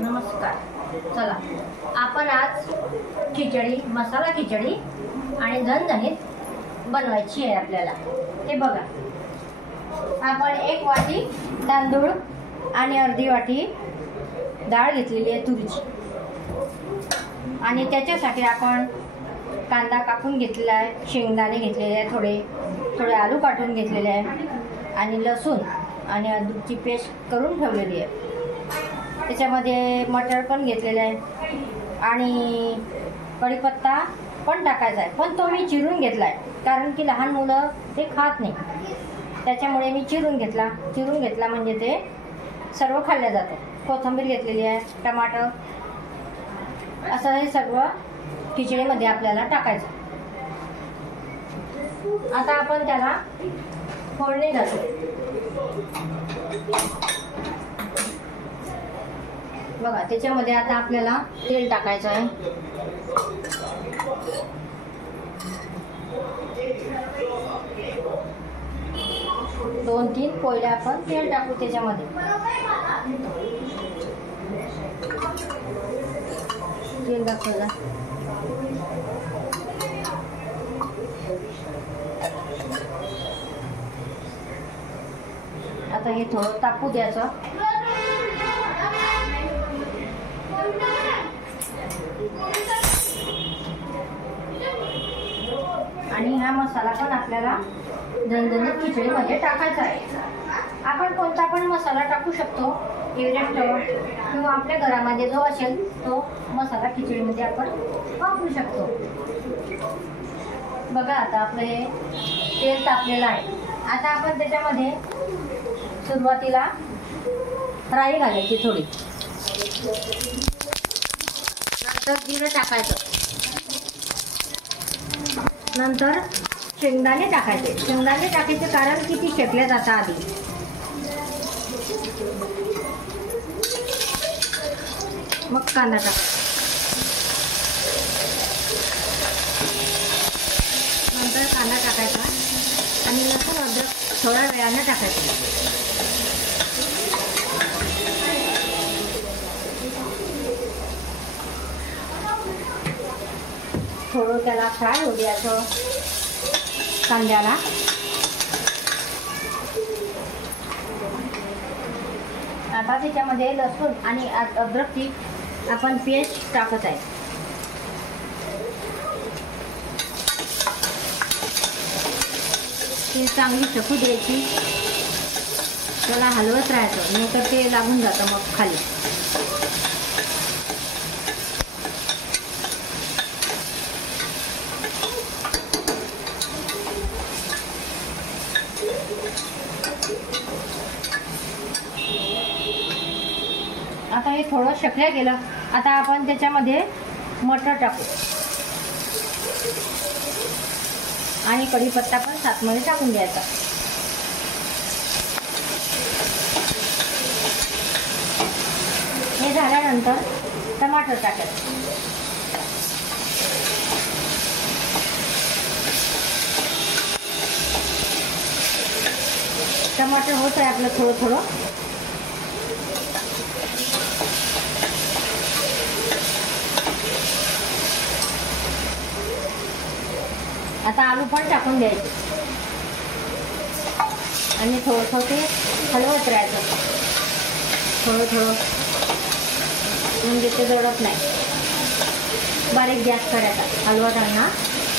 नमस्कार. चला आपण आज खिचडी, मसाला खिचडी आणि झणझणीत बनवायची आहे आपल्याला. ते बघा, आपण 1 वाटी तांदूळ आणि अर्धी वाटी डाळ घेतलेली आहे तुरीची. आणि त्याच्यासाठी आपण कांदा कापून घेतलेला आहे, शेंगदाणे घेतलेले आहे, थोडे आलू काटून घेतलेले आहे आणि लसूण आणि अद्रकची पेस्ट करून ठेवलेली आहे. त्याच्यामध्ये मटर पण घेतलेलं आहे आणि कढीपत्ता पण टाकायचा आहे, पण तो मी चिरून घेतला आहे कारण की लहान मुलं ते खात नाही, त्याच्यामुळे मी चिरून घेतला म्हणजे ते सर्व खाल्लं जातं. कोथिंबीर घेतलेली आहे, टमाटर, असं हे सर्व खिचडीमध्ये आपल्याला टाकायचं. आता आपण त्याला फोडणी घालू. बघा, त्याच्यामध्ये आता आपल्याला तेल टाकायचं आहे. दोन 3 पहिले आपण तेल टाकू त्याच्यामध्ये. तेल दाखवलं. आता हे थोडं तापू द्यायचं. आणि हा मसाला पण आपल्याला झणझणीत खिचडीमध्ये टाकायचा आहे. आपण कोणता पण मसाला टाकू शकतो, एव्हरेस्ट किंवा आपल्या घरामध्ये जो असेल तो मसाला खिचडीमध्ये आपण वापरू शकतो. बघा, आता आपलं हे तेल तापलेलं आहे. आता आपण त्याच्यामध्ये सुरुवातीला राई घालायची थोडी, नंतर जिरं टाकायचं, नंतर शेंगदाणे टाकायचे. शेंगदाणे टाकायचे कारण की ती शेकल्या जातात आधी. मग कांदा टाकायचा, नंतर कांदा टाकायचा आणि लसूण अद्रक थोड्या वेळाने टाकायचं. थोडं त्याला फ्राय होऊ द्यायचं कांद्याला. आता त्याच्यामध्ये लसूण आणि अद्रकची आपण पेस्ट टाकत आहे. ती चांगली शकू द्यायची, त्याला हलवत राहायचं, नाहीतर ते लागून जातं मग खाली. आता हे थोडं शकल्या गेलं. आता आपण त्याच्यामध्ये मटर टाकू आणि कढीपत्ता पण साथमध्ये टाकून द्यायचा. हे झाल्यानंतर टमाटर टाकायचं. टमाटर होत आहे आपलं थोडं थोडं. आता आलू पण टाकून द्यायचे आणि थोडं ते हलवत राहायचं थोडं म्हणजे ते जळत नाही. बारीक गॅस करायचा, हलवताना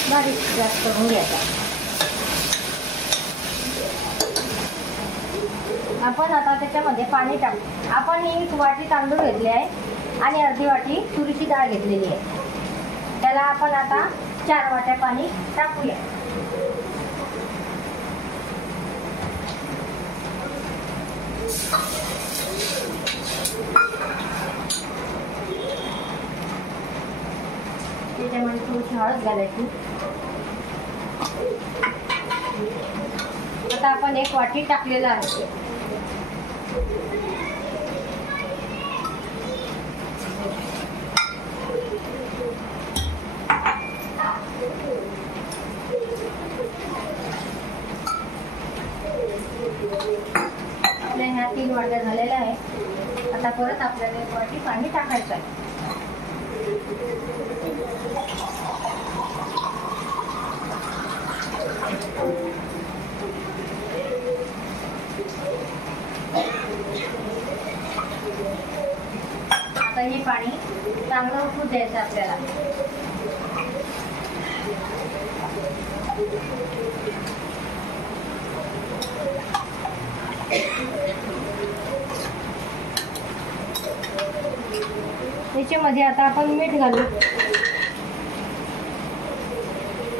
बारीक गॅस करून घ्यायचा. आपण आता त्याच्यामध्ये पाणी टाकू. आपण 1 वाटी तांदूळ घेतले आहे आणि अर्धी वाटी तुरीची डाळ घेतलेली आहे. त्याला आपण आता 4 वाट्या पाणी टाकूया. त्याच्यामध्ये थोडीशी हळद घालायची. आता आपण 1 वाटी टाकलेलं आहे. आपल्या ह्या 3 वाट्या झालेल्या आहे. आहे. आता परत आपल्याला एक वाटी पाणी टाकायचं आहे. आता हे पाणी चांगलं उकळू द्यायचं आपल्याला. त्याच्यामध्ये आता आपण मीठ घालू.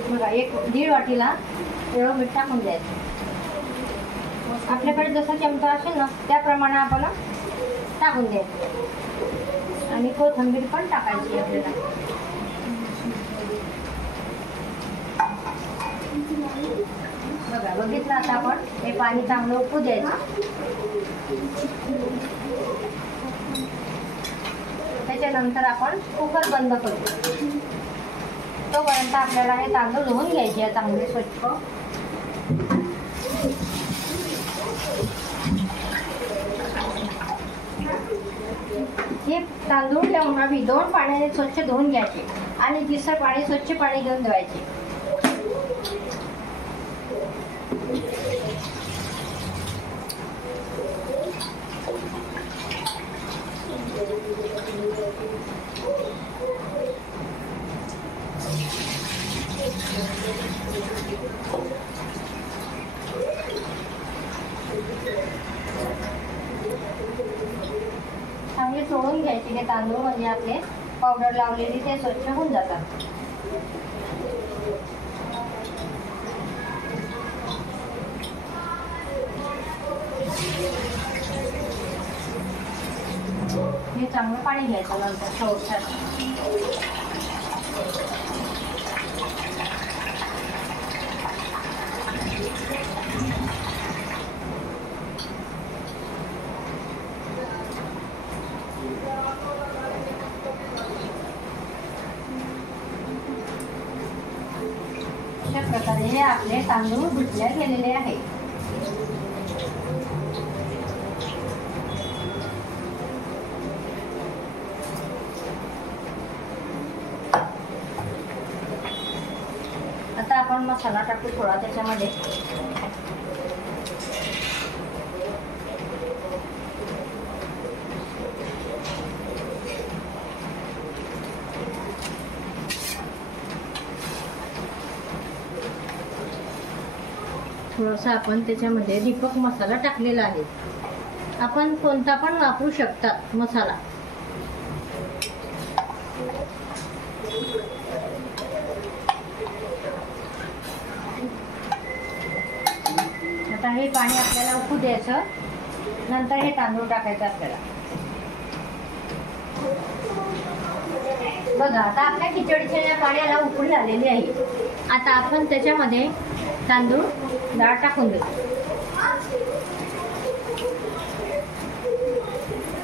बघा 1-1.5 वाटीला एवढं मीठ टाकून द्यायचं. आपल्याकडे जसा चमचा असेल ना त्याप्रमाणे आपण टाकून द्यायचं. आणि कोथिंबीर पण टाकायची आपल्याला. बघा बघितलं. आता आपण हे पाणी चांगलं उकळू द्यायचं. त्याच्यानंतर आपण कुकर बंद करू. तोपर्यंत आपल्याला हे तांदूळ धुवून घ्यायचे आहे चांगले स्वच्छ. हे तांदूळ ठेवून आम्ही 2 पाण्याने स्वच्छ धुवून घ्यायचे आणि तिसरं पाणी स्वच्छ पाणी घेऊन धुवायचे. चांगले सोडून घ्यायचे ते तांदूळ, म्हणजे आपले पावडर लावलेली ते स्वच्छ होऊन जातात. हे चांगलं पाणी घ्यायचं नंतर शेवटचं. अशा प्रकारे हे आपले तांदूळ धुतले गेलेले आहे. आता आपण मसाला टाकू थोडा त्याच्यामध्ये. थोडासा आपण त्याच्यामध्ये दीपक मसाला टाकलेला आहे. आपण कोणता पण वापरू शकतात मसाला. आता हे पाणी आपल्याला उकळू द्यायचं. नंतर हे तांदूळ टाकायचं आपल्याला. बघा आता आपल्या खिचडीच्या पाण्याला उकळी आलेली आहे. आता आपण त्याच्यामध्ये तांदूळ डाळ टाकून देऊ.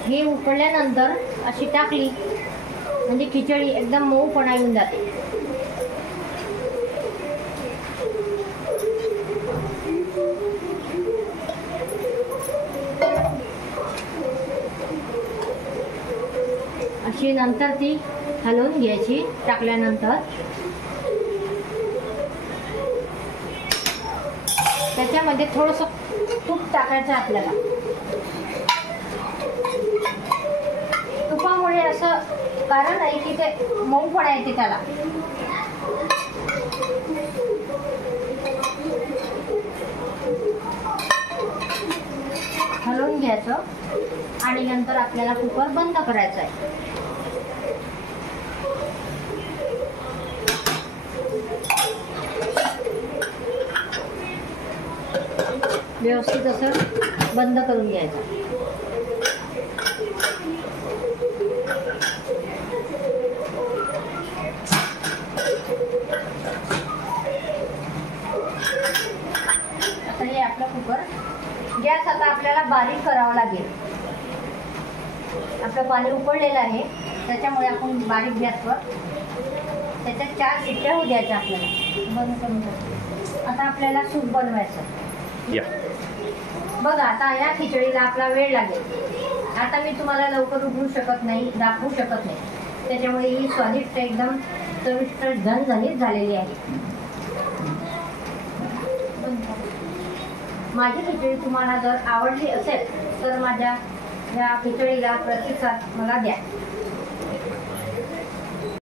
हे उकळल्यानंतर अशी टाकली म्हणजे खिचडी एकदम मऊपणा येऊन जाते. अशी नंतर ती हलवून घ्यायची. टाकल्यानंतर त्याच्यामध्ये थोडंसं तूप टाकायचं आपल्याला. तुपामुळे असं कारण आहे की ते मऊपणा येते त्याला. हलवून घ्यायचं आणि नंतर आपल्याला कुकर बंद करायचा आहे. व्यवस्थित असं बंद करून घ्यायचं. आता हे आपलं कुकर. गॅस आता आपल्याला बारीक करावा लागेल. आपलं पाणी उकळलेलं आहे त्याच्यामुळे आपण बारीक गॅसवर त्याच्यात 4 शिट्ट्या होऊ द्यायच्या आपल्याला. बंद करून घ्यायचं. आता आपल्याला सूप बनवायचं. बघा आता या खिचडीला आपला वेळ लागेल. आता मी तुम्हाला लवकर उघडू शकत नाही, दाखवू शकत नाही, त्याच्यामुळे ही स्वादिष्ट एकदम चविष्ट झणझणीत झालेली आहे. माझी खिचडी तुम्हाला जर आवडली असेल तर माझ्या या खिचडीला प्रतिसाद मला द्या.